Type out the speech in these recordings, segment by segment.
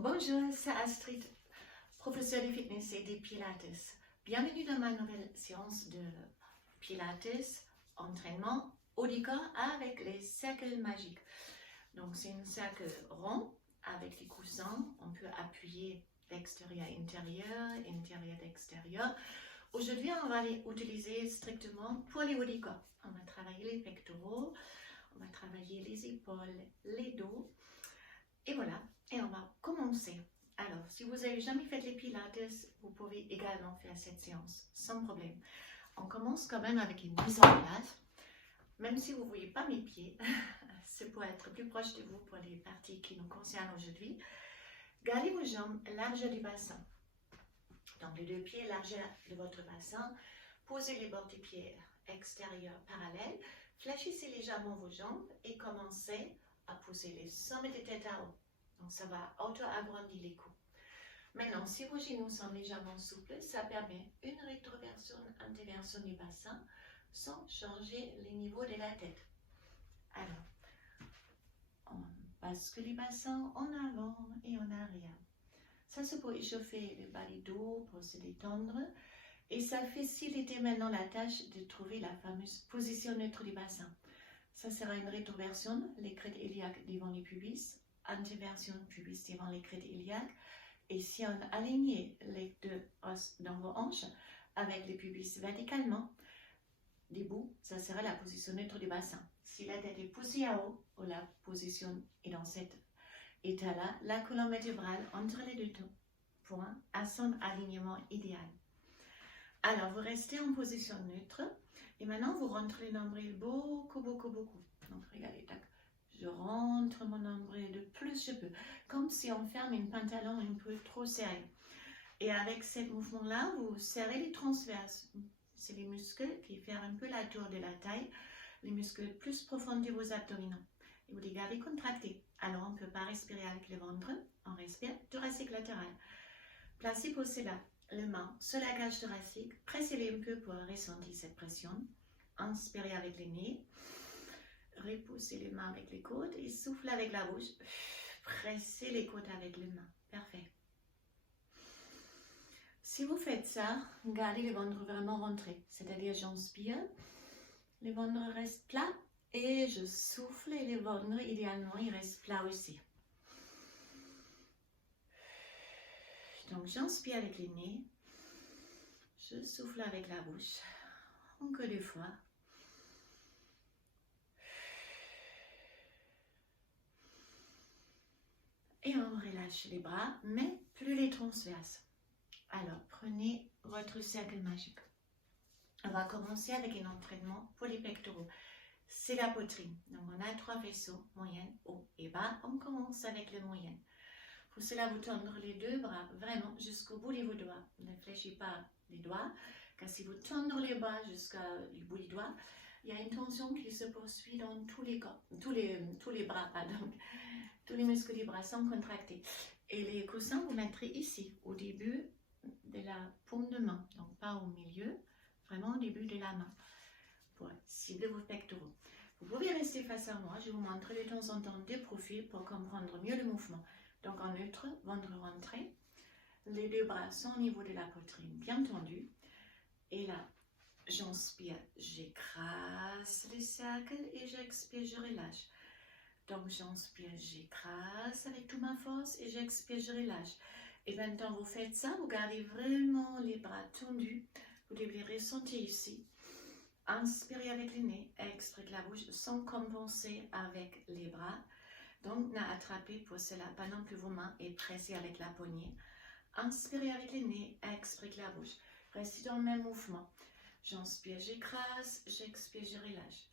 Bonjour, c'est Astrid, professeure de fitness et de pilates. Bienvenue dans ma nouvelle séance de pilates, entraînement haut du corps avec les cercles magiques. Donc c'est un cercle rond avec des coussins, on peut appuyer d'extérieur à intérieur, intérieur d'extérieur. Aujourd'hui, on va les utiliser strictement pour les hauts du corps. On va travailler les pectoraux, on va travailler les épaules, les dos. Et voilà, et on va commencer. Alors, si vous n'avez jamais fait les pilates, vous pouvez également faire cette séance, sans problème. On commence quand même avec une mise en place. Même si vous ne voyez pas mes pieds, c'est pour être plus proche de vous pour les parties qui nous concernent aujourd'hui. Gardez vos jambes largeur du bassin. Donc, les deux pieds largeur de votre bassin. Posez les bords des pieds extérieurs parallèles. Fléchissez légèrement vos jambes et commencez à pousser les sommets de tête à haut. Donc, ça va auto-agrandir les coups. Maintenant, si vos genoux sont légèrement souples, ça permet une rétroversion, introversion du bassin sans changer le niveau de la tête. Alors, on bascule le bassin en avant et en arrière. Ça, c'est pour échauffer le bas du dos, pour se détendre. Et ça facilite maintenant la tâche de trouver la fameuse position neutre du bassin. Ça sera une rétroversion, les crêtes iliaques devant les pubis, antéversion pubis devant les crêtes iliaques. Et si on aligne les deux os dans vos hanches avec les pubis verticalement, debout, ça sera la position neutre du bassin. Si la tête est poussée à haut, ou la position est dans cet état-là, la colonne vertébrale entre les deux points à son alignement idéal. Alors, vous restez en position neutre et maintenant, vous rentrez le nombril beaucoup. Donc, regardez, tac. Je rentre mon nombril de plus je peux, comme si on ferme un pantalon un peu trop serré. Et avec ce mouvement-là, vous serrez les transverses. C'est les muscles qui font un peu la tour de la taille, les muscles plus profonds de vos abdominaux. Et vous les gardez contractés. Alors, on ne peut pas respirer avec le ventre, on respire thoracique latéral. Placez pour cela les mains sur la cage thoracique, pressez-les un peu pour ressentir cette pression. Inspirez avec les nez, repoussez les mains avec les côtes et soufflez avec la bouche. Pressez les côtes avec les mains. Parfait. Si vous faites ça, gardez le ventre vraiment rentré, c'est-à-dire j'inspire, le ventre reste plat et je souffle et le ventre idéalement il reste plat aussi. Donc j'inspire avec les nez, je souffle avec la bouche, encore deux fois. Et on relâche les bras, mais plus les transverses. Alors prenez votre cercle magique. On va commencer avec un entraînement pour les pectoraux. C'est la poitrine. Donc on a 3 vaisseaux, moyenne, haut et bas. On commence avec le moyen. Pour cela, vous tendre les deux bras vraiment jusqu'au bout de vos doigts. Ne fléchissez pas les doigts, car si vous tendez les bras jusqu'au bout des doigts, il y a une tension qui se poursuit dans tous les corps, tous les bras, pardon. Tous les muscles du bras sont contractés. Et les coussins, vous mettrez ici, au début de la paume de main, donc pas au milieu, vraiment au début de la main, pour cibler vos pectoraux. Vous pouvez rester face à moi, je vous montre de temps en temps de profil pour comprendre mieux le mouvement. Donc en neutre, ventre rentré, les deux bras sont au niveau de la poitrine, bien tendu. Et là, j'inspire, j'écrase les cercles et j'expire, je relâche. Donc j'inspire, j'écrase avec toute ma force et j'expire, je relâche. Et maintenant vous faites ça, vous gardez vraiment les bras tendus. Vous devez ressentir ici. Inspirez avec le nez, expirez la bouche sans compenser avec les bras. Donc, attrapez pour cela pas non plus vos mains et pressez avec la poignée. Inspirez avec le nez, expirez la bouche. Restez dans le même mouvement. J'inspire, j'écrase, j'expire, je relâche.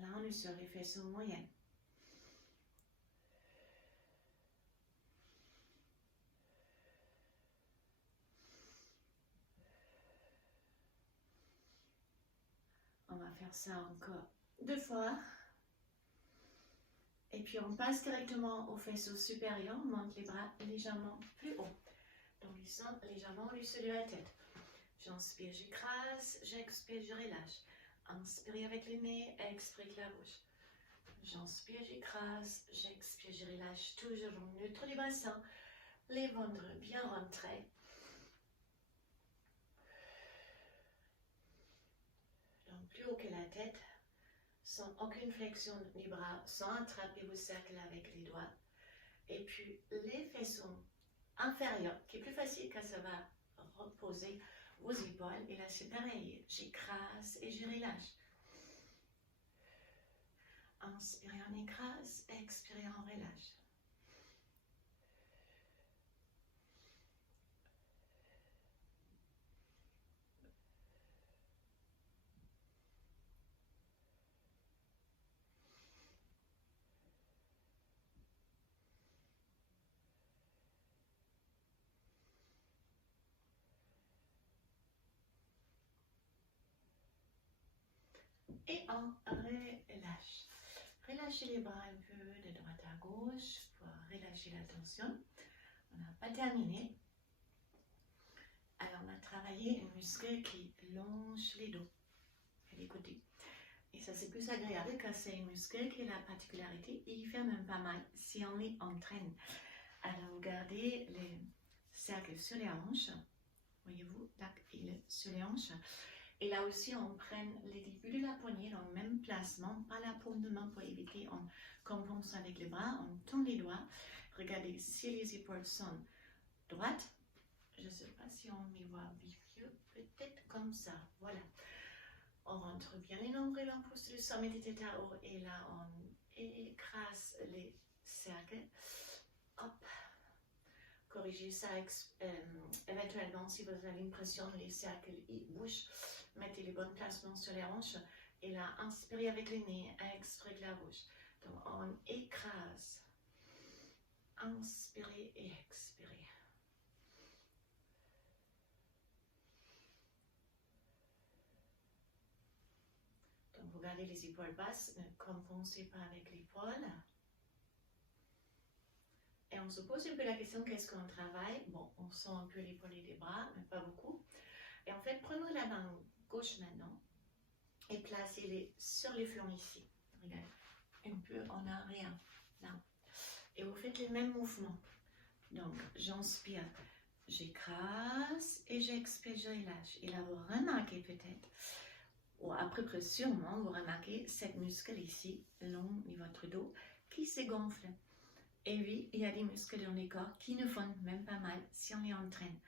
Là, on est sur les faisceaux moyens. On va faire ça encore 2 fois. Et puis on passe directement au faisceau supérieur, on monte les bras légèrement plus haut. Donc ils sont légèrement au-dessus de la tête. J'inspire, j'écrase, j'expire, je relâche. Inspirez avec le nez, expirez avec la bouche. J'inspire, j'écrase, j'expire, je relâche toujours en neutre les bassins, les ventres bien rentrés. Donc plus haut que la tête, sans aucune flexion des bras, sans attraper vos cercles avec les doigts. Et puis les faisceaux inférieurs, qui est plus facile quand ça va reposer vos épaules. Et là c'est pareil, j'écrase et je relâche. Inspirez, on écrase, expirez, on relâche. Et on relâche. Relâchez les bras un peu de droite à gauche pour relâcher la tension. On n'a pas terminé. Alors on a travaillé un muscle qui longe les dos et les côtés. Et ça c'est plus agréable quand c'est un muscle qui a la particularité et il fait même pas mal si on les entraîne. Alors gardez les cercles sur les hanches. Voyez-vous, là il est sur les hanches. Et là aussi, on prend les débuts de la poignée dans le même placement, pas la paume de main pour éviter, on compense avec les bras, on tourne les doigts. Regardez, si les épaules sont droites, je ne sais pas si on m'y voit mieux, peut-être comme ça, voilà. On rentre bien les nombrils, on pousse le sommet des têtes à haut et là, on écrase les cercles. Hop. Corrigez ça éventuellement si vous avez l'impression que les cercles bougent. Mettez les bons placements sur les hanches et là, inspirez avec le nez, expirez avec la bouche. Donc, on écrase. Inspirez et expirez. Donc, vous gardez les épaules basses, ne compensez pas avec l'épaule. Et on se pose un peu la question, qu'est-ce qu'on travaille? Bon, on sent un peu l'épaule et les bras, mais pas beaucoup. Et en fait, prenons la main gauche maintenant et placez-les sur les flancs ici. Regardez, un peu en arrière, là. Et vous faites les mêmes mouvements. Donc, j'inspire, j'écrase et j'expire, je relâche. Et là, vous remarquez peut-être, ou à peu près sûrement, vous remarquez cette muscle ici, long de votre dos, qui se gonfle. Et oui, il y a des muscles dans les corps qui ne font même pas mal si on les entraîne.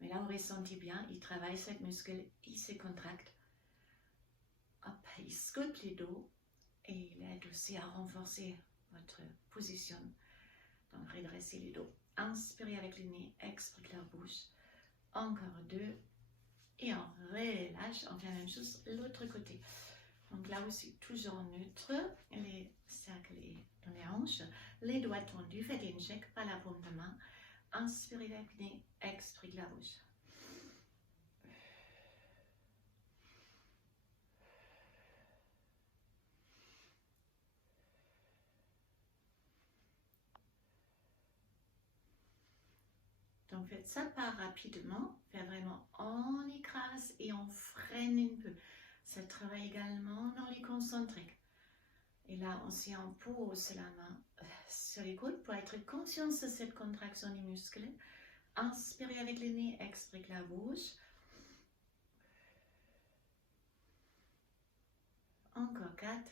Mais là, vous ressentez bien, il travaille cette muscle, il se contracte. Hop, il sculpte le dos et il aide aussi à renforcer votre position. Donc, redressez le dos. Inspirez avec le nez, expirez la bouche. Encore 2. Et on relâche, on fait la même chose de l'autre côté. Donc là aussi, toujours neutre, les cercles dans les hanches, les doigts tendus, faites une check, pas la paume de main. Inspirez avec le nez, expirez la bouche. Donc faites ça pas rapidement, faites vraiment on écrase et on freine un peu. Ça travaille également dans les concentriques. Et là aussi on pose la main sur les coudes pour être conscient de cette contraction des muscles. Inspirez avec le nez, expirez la bouche. Encore 4.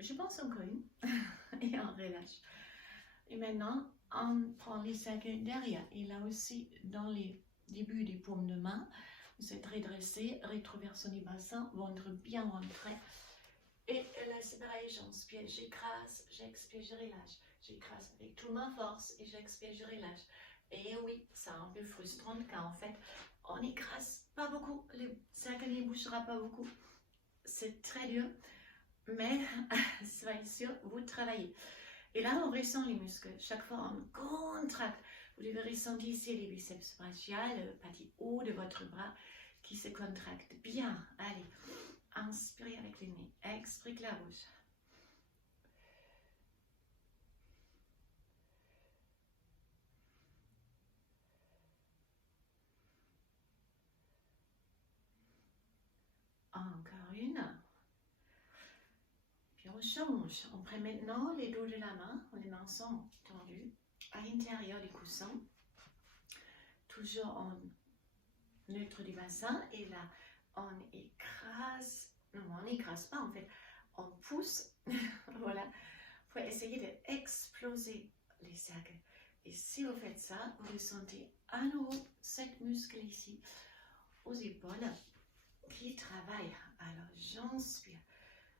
Je pense encore une. Et on relâche. Et maintenant, on prend les cercles derrière. Et là aussi, dans les débuts des paumes de main, vous êtes redressé, rétroversion du bassin, ventre bien rentré. Et là, c'est pareil, j'inspire, j'écrase, j'expire, je relâche. J'écrase avec toute ma force et j'expire, je relâche. Et oui, c'est un peu frustrant car en fait, on n'écrase pas beaucoup, le cercle ne bougera pas beaucoup. C'est très dur, mais soyez sûr, vous travaillez. Et là, on ressent les muscles. Chaque fois, on contracte. Vous devez ressentir ici les biceps brachiaux, le partie haut de votre bras qui se contracte. Bien, allez. Inspirez avec le nez. Expirez la bouche. une. Puis on change. On prend maintenant les dos de la main, les mains sont tendues à l'intérieur du coussin, toujours en neutre du bassin. Et là, on écrase, non, on n'écrase pas en fait, on pousse, voilà, pour essayer d'exploser les cercles. Et si vous faites ça, vous ressentez à nouveau cette muscle ici, aux épaules, qui travaille. Alors j'inspire,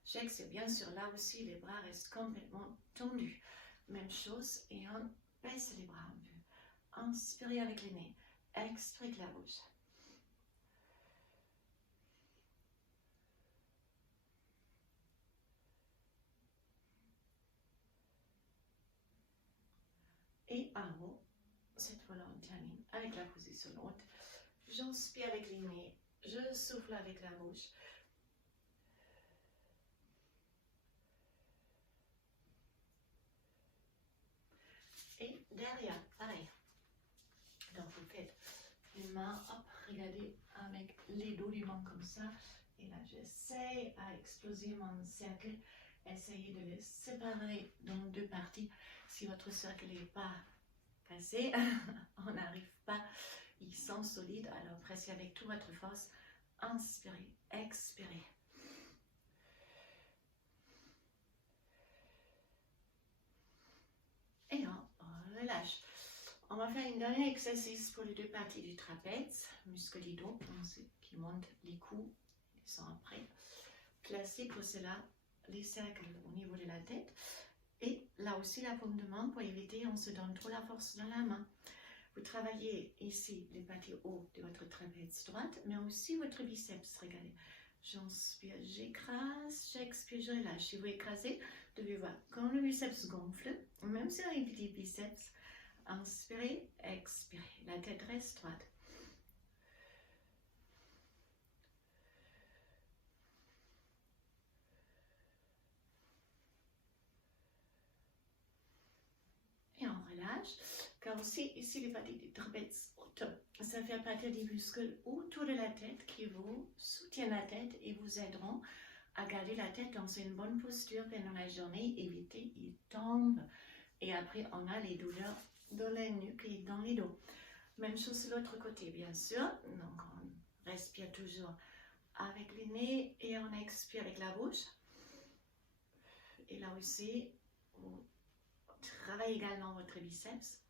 j'expire. Bien sûr, là aussi, les bras restent complètement tendus. Même chose, et on baisse les bras un peu. Inspirez avec le nez, expirez avec la bouche. Et à nouveau, cette fois-là, on termine avec la position haute. J'inspire avec le nez, je souffle avec la bouche. Et derrière, pareil. Donc vous faites les mains, hop, regardez, avec les dos du banc comme ça. Et là, j'essaye à exploser mon cercle. Essayez de les séparer dans deux parties. Si votre cercle n'est pas cassé, on n'arrive pas, ils sont solides. Alors pressez avec toute votre force. Inspirez, expirez. Et on relâche. On va faire un dernier exercice pour les deux parties du trapèze, muscle du dos, qui monte les coups, ils sont après. Placez pour cela les cercles au niveau de la tête. Et là aussi la paume de main pour éviter on se donne trop la force dans la main. Vous travaillez ici les parties hautes de votre trapèze droite, mais aussi votre biceps. Regardez, j'inspire, j'écrase, j'expire, je relâche. Si vous écrasez, vous devez voir quand le biceps gonfle, même sur les petits biceps, inspirez, expirez, la tête reste droite. Et on relâche, car aussi ici les parties du trapèze haute, ça fait partie des muscles autour de la tête qui vous soutiennent la tête et vous aideront à garder la tête dans une bonne posture pendant la journée, éviter qu'il tombe. Et après on a les douleurs dans la nuque et dans les dos. Même chose de l'autre côté, bien sûr. Donc on respire toujours avec le nez et on expire avec la bouche. Et là aussi, on travaille également votre biceps.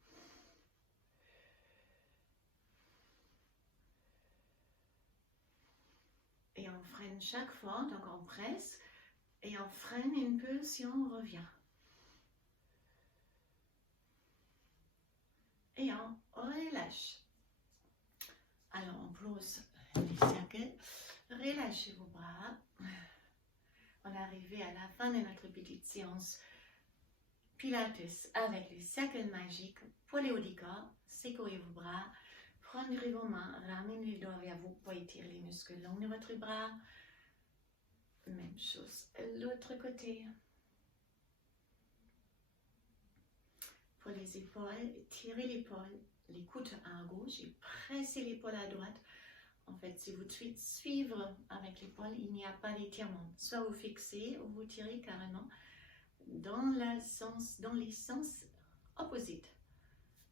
Et on freine chaque fois, donc on presse et on freine un peu si on revient. Et on relâche. Alors on pose les cercles, relâchez vos bras. On est arrivé à la fin de notre petite séance Pilates avec les cercles magiques. Pour les hauts du corps, sécurez vos bras, prenez vos mains, ramenez les doigts vers vous pour étirer les muscles longs de votre bras. Même chose, l'autre côté. Pour les épaules, tirez l'épaule, les coudes à gauche et pressez l'épaule à droite. En fait, si vous suivez avec l'épaule, il n'y a pas d'étirement. Soit vous fixez ou vous tirez carrément dans les sens opposites.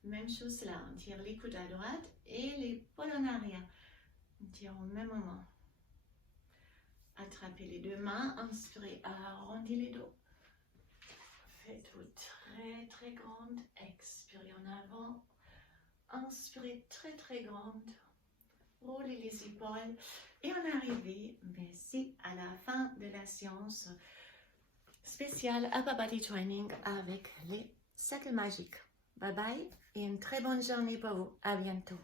Même chose là, on tire les coudes à droite et l'épaule en arrière. On tire au même moment. Attrapez les deux mains, inspirez, arrondissez les dos. Faites-vous très très grande, expirez en avant, inspirez très très grande, roulez les épaules et on est arrivé, merci, à la fin de la séance spéciale Upper Body Training avec les cercles magiques. Bye bye et une très bonne journée pour vous, à bientôt.